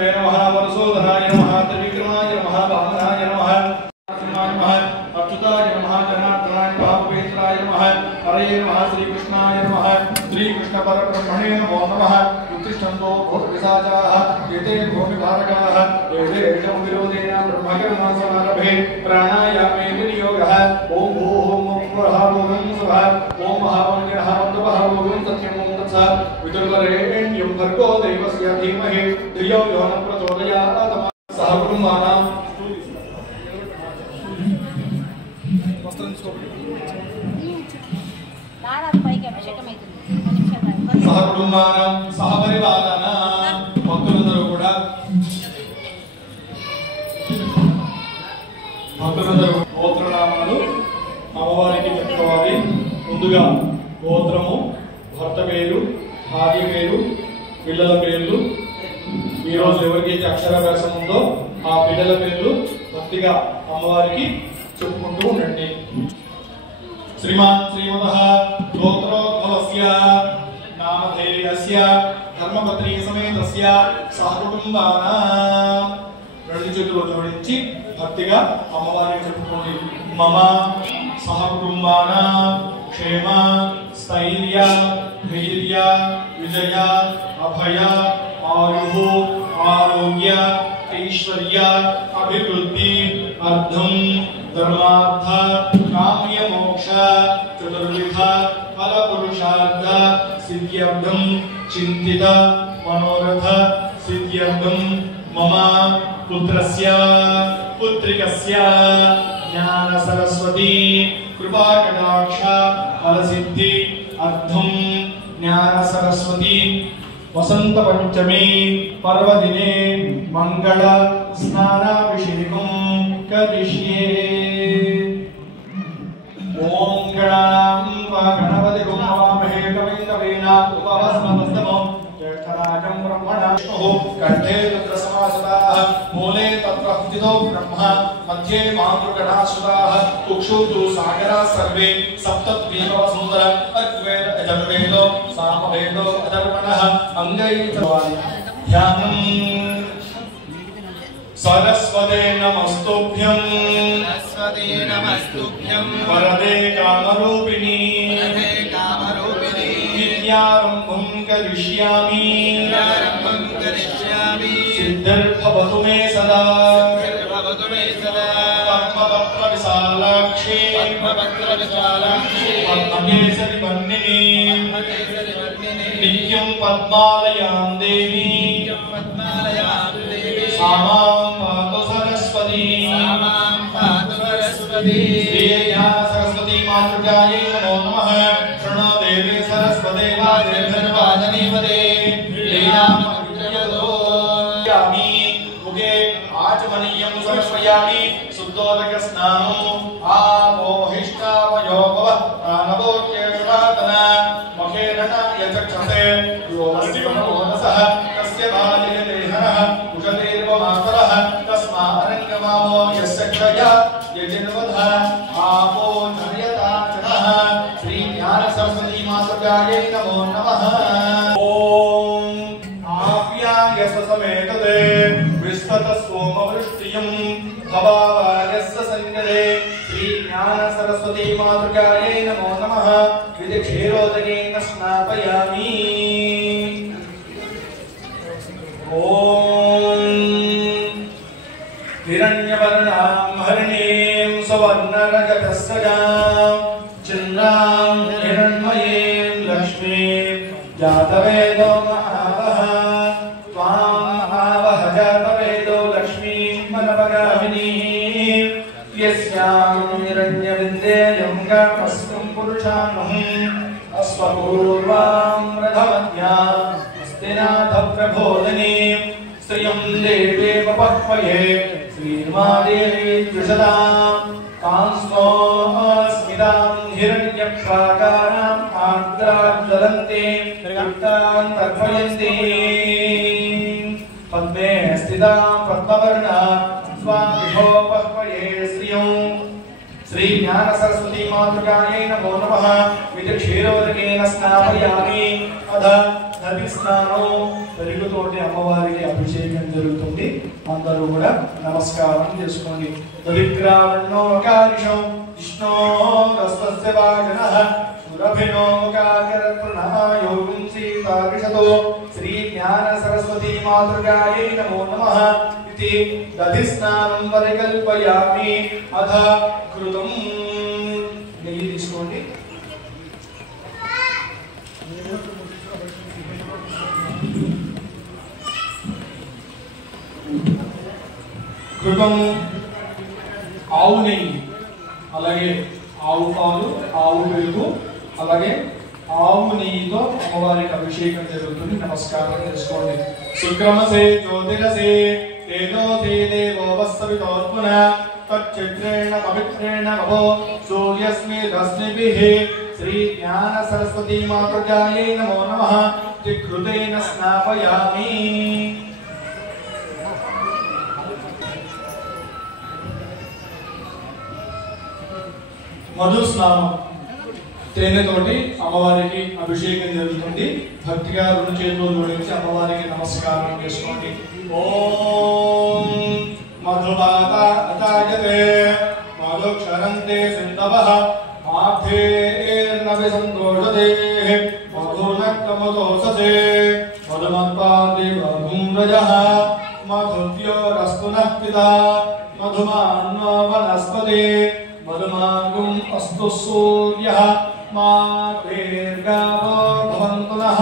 विष्णवे नमः मधुसूदनाय नमः त्रिविक्रमाय नमः वामनाय नमः अच्युताय नमः जनार्दनाय नमः पवित्राय नमः हरे नमः श्रीकृष्णाय नमः श्रीकृष्णपरब्रह्मणे नमो नमः उत्तिष्ठन्तो भूतपिशाचाः एते भूमिभारकाः एते विरोधेन ब्रह्मकर्मसमारभे प्राणायामे विनियोगः ॐ भूः मुहुः भुवं स्वः ॐ महावन्यः वन्दवः भुवं सत्यं तत्सः विदुर्वरेण्यं भर्गो देवस्य धीमहि धियो यो न प्रचोदयात् सह कुटुम्बानां सह कुटुंबानां सह परिवारानां भक्तुలందరూ కూడా గోత్రనామాలు అమ్మవారికి చెప్పుకోవాలి. ముందుగా గోత్రము, భర్త పేరు, భార్య పేరు, పిల్లల పేర్లు, ఈరోజు ఎవరికైతే అక్షరాభ్యాసం ఉందో ఆ పిల్లల పేర్లు భక్తిగా అమ్మవారికి చెప్పుకుంటూ ఉండండి. శ్రీమాన్ శ్రీమతః గోత్రోద్భవస్య నామధేయస్య ధర్మపత్ని సమేతస్య సహకుటుంబానాం రెండు చేతులు జోడించి భక్తిగా అమ్మవారికి చెప్పుకోండి. మమ సహకుటుంబానాం క్షేమ స్థైర్య ధైర్య విజయ అభయ ఆయుః ఆరోగ్య ఐశ్వర్య అభివృద్ధి అర్థం ధర్మార్థ కామ్య మోక్ష చతుర్విధ ఫల పురుషార్థ సిద్ధ్యర్థం చింతిత మనోరథ సిద్ధ్యర్థం మమ పుత్రస్య పుత్రికస్య జ్ఞాన సరస్వతి కృపా కటాక్ష ఫల సిద్ధి అర్థం జ్ఞాన సరస్వతి వసంత పంచమి పర్వదినే మంగళ స్నానాభిషేకం కరిష్యే. ఓం గణపతి హవామహే కవిం కవీన ఉపవస్మస్తమం జ్యేష్ఠరాజం బ్రహ్మణాష్ణుః కంఠే రుద్రసమాసదాః మూలే తత్ర స్థితో బ్రహ్మ మధ్యే మాతృగణాశ్రుతాః కుక్షుతు సాగరాः సర్వే సప్తద్వీప సుందర అద్వైత అజర్వేదో సామవేదో అధర్వణః అంగైర్వాది ధ్యానం. सरस्वते नमस्तुभ्यं वरदे कामरूपिणी विद्यारम्भं करिष्यामि सिद्धिर्भवतु मे सदा पद्मपत्र विशालाक्षी पद्मकेसरि वर्णिनी नित्यं पद्मालयां देवी सामां पातु सरस्वती श्री ज्ञान सरस्वती मातृकायै नमो नमः. शृणो देवी सरस्वते वाजनी वदे मुखे आचमनीयं समर्पयामि. शुद्धोदक स्नानो आमोहिष्टावयोभव प्राणभोज्येषुरातन मखेरण यचक्षसे योमस्तिमनोनसः तस्य बालिकदेहनः कुशलेर्वमातरः तस्मारङ्गमामो यस्य क्षया यजन्वधः आपो नर्यताचनः. श्री ज्ञान सरस्वती मातृकायै नमो नमः. ओम आप्यायस समेतते विस्तत सोमवृष्टियं भवावायस्य संगदे. श्री ज्ञान सरस्वती मातृकायै नमो नमः. विधिक्षीरोदकेन स्नापयामि. ओम हिरण्यवर्णां हरिणीं सुवर्णरजतस्रजां चिन्नां हिरण्मयीं लक्ष्मीं जातवेदो महावः त्वां महावः जातवेदो लक्ष्मीं मनपगामिनीं यस्यां हिरण्यविन्देयं कामस्तं पुरुषाणम् अश्वपूर्वां रथमध्यां हस्तिनाथ प्रबोधिनीं श्रियं देवे पपह्वये श्रीर्मादेवी द्विषदां कांस्मोऽस्मितां हिरण्यप्राकाराम् आर्द्राज्वलन्तीं रक्तां तर्पयन्तीं पद्मे स्थितां पद्मवर्णां स्वामिभोपह्वये श्रियं. श्री ज्ञान सरस्वती मातृकायै नमो नमः. विधिक्षीरोदकेन स्नापयामि. अध नदी स्नानो పెరుగుతోటి అమ్మవారికి అభిషేకం జరుగుతుంది. అందరూ కూడా నమస్కారం చేసుకోండి. తదిగ్రావణో కారిషం విష్ణో రస్తస్య వాజనః సురభినో కాకరప్రణాయోగం సీతారిషతో శ్రీ జ్ఞాన సరస్వతీ మాతృకాయై నమో నమః ఇతి దధిస్నానం పరికల్పయామి. అథ కృతం నెయ్యి తీసుకోండి. కృతం ఆవు నెయ్యి, అలాగే ఆవు పాలు, ఆవు పెరుగు, అలాగే ఆవు నెయ్యితో అమ్మవారికి అభిషేకం జరుగుతుంది. నమస్కారం చేసుకోండి. శుక్రమసే జ్యోతిరసే తేజోసే దేవో వస్సవితోత్మన తచ్చిత్రేణ పవిత్రేణ నభో సూర్యస్మి రశ్మిభిః శ్రీ జ్ఞాన సరస్వతీ మాతృకాయై నమో నమః కృతేన స్నాపయామి. మధు స్నానం తేనెతోటి అమ్మవారికి అభిషేకం జరుగుతుంది. భక్తిగా రెండు చేతులు జోడించి అమ్మవారికి నమస్కారం చేసుకోండి. ఓం మధువాత అతాయతే మధుక్షరంతే సింధవః ఆభేర్నవి సంతోషతే మధునక్తమదోసతే మధుమత్పాది మధుమ్రజః మధువ్యోరస్తు నః పితా మధుమాన్నో వనస్పతే మధుమాగం అస్తు సూర్యః మాతేర్గావో భవంతు నః.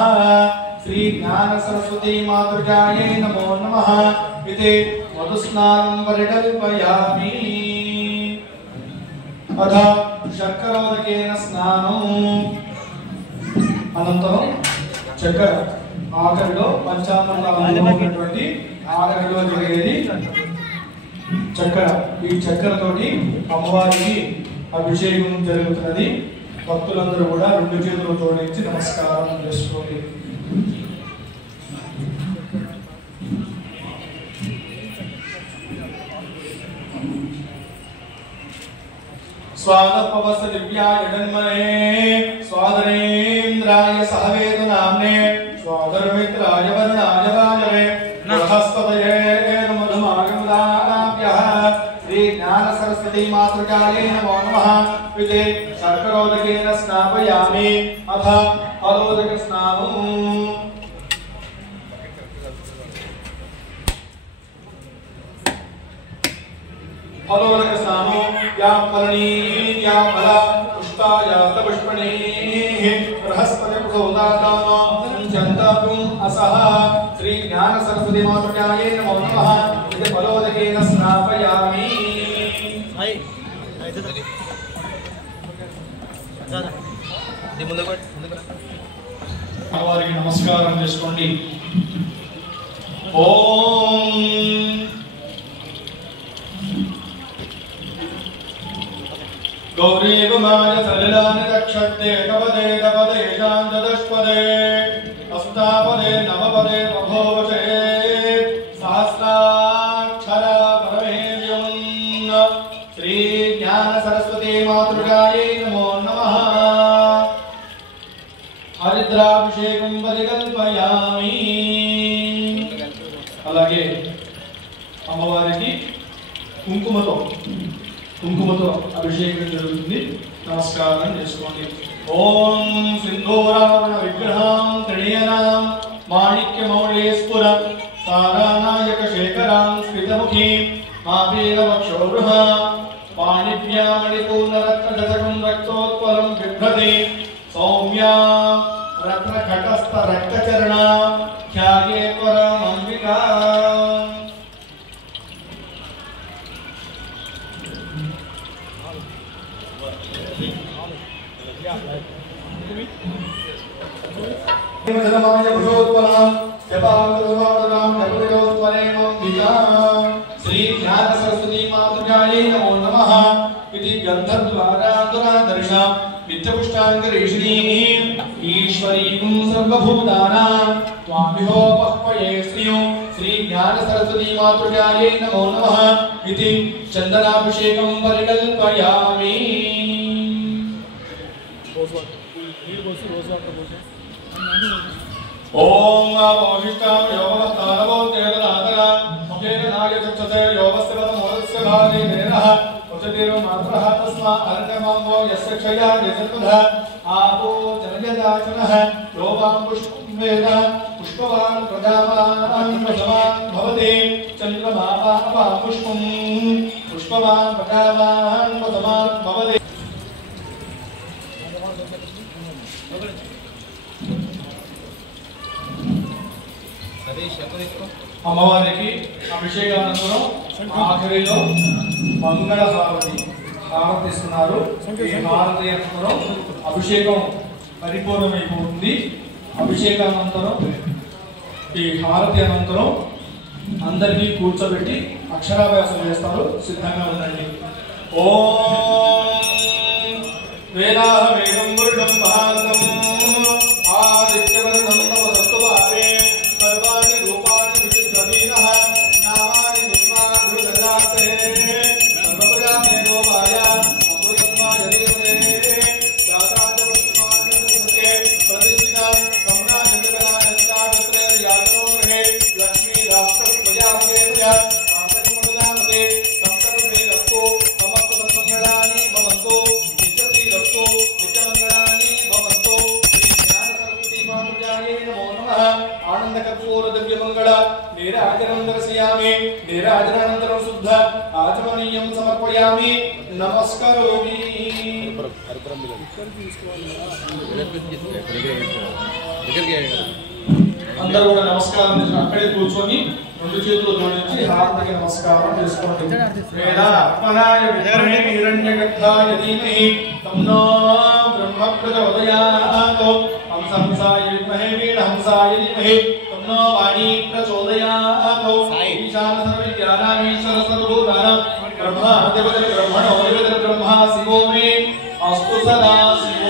శ్రీ జ్ఞాన సరస్వతీ మాతృకాయై నమో నమః ఇతి మధుస్నానం పరికల్పయామి. అథ శర్కరోదకేన స్నానం. అనంతరం చక్కెర ఆఖరిలో పంచామృతాలలో ఉన్నటువంటి ఆఖరిలో జరిగేది చక్కెర. ఈ చక్కెరతోటి అమ్మవారికి అభిషేకం జరుగుతున్నది. భక్తులందరూ కూడా రెండు చేతులు జోడించి నమస్కారం చేసుకోండి. స్వాదపవస దివ్యాయ జన్మనే స్వాదరేంద్రాయ సహవేద నామ్నే స్వాదర్మిత్రాయ వరుణాయ వాజవే బృహస్పతయే మధుమాగమదాభ్యః శ్రీ జ్ఞాన సరస్వతీ మాతృకాయై నమో నమః ఇతి శర్కరోదకేన స్నాపయామి. అథ ఫలోదక స్నానం. ఫలోదక స్నానం యా ఫలనీః యా ఫల పుష్పాయాస్త పుష్పణీః బృహస్పతి ప్రసోదాతానో చందాతుం అసహ శ్రీ జ్ఞాన సరస్వతీ మాతృకాయై నమో నమః ఇది ఫలోదకేన స్నాపయామి. అమ్మవారికి నమస్కారం చేసుకోండి. ఓం గౌరీగుమాయ సలిలాని రక్షతే కపదే కపదే శాంతదష్పదే అష్టాపదే నవపదే బభోవచే సహస్రాక్షర పరమేవ్యం. శ్రీ జ్ఞాన సరస్వతీ మాతృకాయై నమో నమః. హరిద్రాభిషేకం పరికల్పయామి. అలాగే అమ్మవారికి కుంకుమతో అభిషేకం జరుగుతుంది. నమస్కారం చేసుకోండి. ఓం సింధూరావరణ విగ్రహం త్రిణయనాం మాణిక్యమౌళేస్ఫుర తారానాయక శేఖరాం స్ఫితముఖీ ఆపీలవక్షోరుహ పాణిభ్యామణిపూర్ణరత్నజటకం రక్తోత్పలం బిభ్రతి సౌమ్యా రత్నఘటస్థ రక్తచరణ ఖ్యాయేశ్వరమంబికా. శ్రీ జ్ఞాన సరస్వతీ మాతృకాయై నమో నమః ఇది గంధద్వారాంతరాదర్శ నిత్యపుష్టాంగరేషిణీః ఈశ్వరీం సర్వభూతానాం త్వామిహోపహ్వయే శ్రీయం శ్రీ జ్ఞాన సరస్వతీ మాతృకాయై నమో నమః ఇది చందనాభిషేకం పరికల్పయామి. ఓం నమో విష్ణాయ యోగవస్తానవో దేవతా कालेनः उचतिर्मात्रः तस्मात् अर्घ्यमाङ्गो यस्य क्षया यजतुः आपो जनयदाचनः लोभां पुष्पं वेद पुष्पवान् प्रजावान् प्रजवान् भवति चन्द्रमा पापा पुष्पं पुष्पवान् प्रजावान् प्रजवान् भवति అమ్మవారికి అభిషేకానంతరం ఆఖరిలో మంగళ హారతి ఇస్తున్నారు. ఈ హారతి అనంతరం అభిషేకం పరిపూర్ణమైపోతుంది. అభిషేకానంతరం ఈ హారతి అనంతరం అందరినీ కూర్చోబెట్టి అక్షరాభ్యాసం చేస్తారు. సిద్ధంగా ఉండండి. ఓం వేదాహ వేదం వరుణం భాగం ఆదిత్యవర్ణం తమదత్తువారే సర్వాణి రూపాణి విచిత్రవీనః నామాని పుష్పాణి దదాతే సర్వప్రజామేదో మాయా అమృతస్మాయ దేవతే జాతాయ పుష్పాణి దదతే ప్రతిష్ఠితా కమలాయ జగదానంతాత్రే యాదో గ్రహే లక్ష్మీ రాష్ట్ర ప్రజాపతేయ ఆసకమదామతే సంకల్పే రక్తో సమస్త మంగళాని భవంతు నిత్యతి రక్తో నిత్యమంగళాని భవంతు శ్రీ జ్ఞాన సరస్వతి మాతృజాయే నమో నమః. ఆనంద కర్పూర దివ్య మంగళ నీరాజనం దర్శయామి. నీరాజనానంతరం శుద్ధ ఆచమనీయం సమర్పయామి. నమస్కరోమి. అందరూ కూడా నమస్కారం చేసి అక్కడే కూర్చొని రెండు చేతులు జోడించి హారతికి నమస్కారం చేసుకోండి. వేద ఆత్మనాయ విద్మహే హిరణ్యగర్భాయ ధీమహి తన్నో బ్రహ్మ ప్రచోదయాత్. హంసాయ విద్మహే వీణహంసాయ ధీమహి తన్నో వాణీ ప్రచోదయాత్. ఈశాన సర్వవిద్యానామీశ్వర సర్వభూతానాం బ్రహ్మ దేవత బ్రహ్మణో దేవత బ్రహ్మ శివో మే అస్తు సదా శివో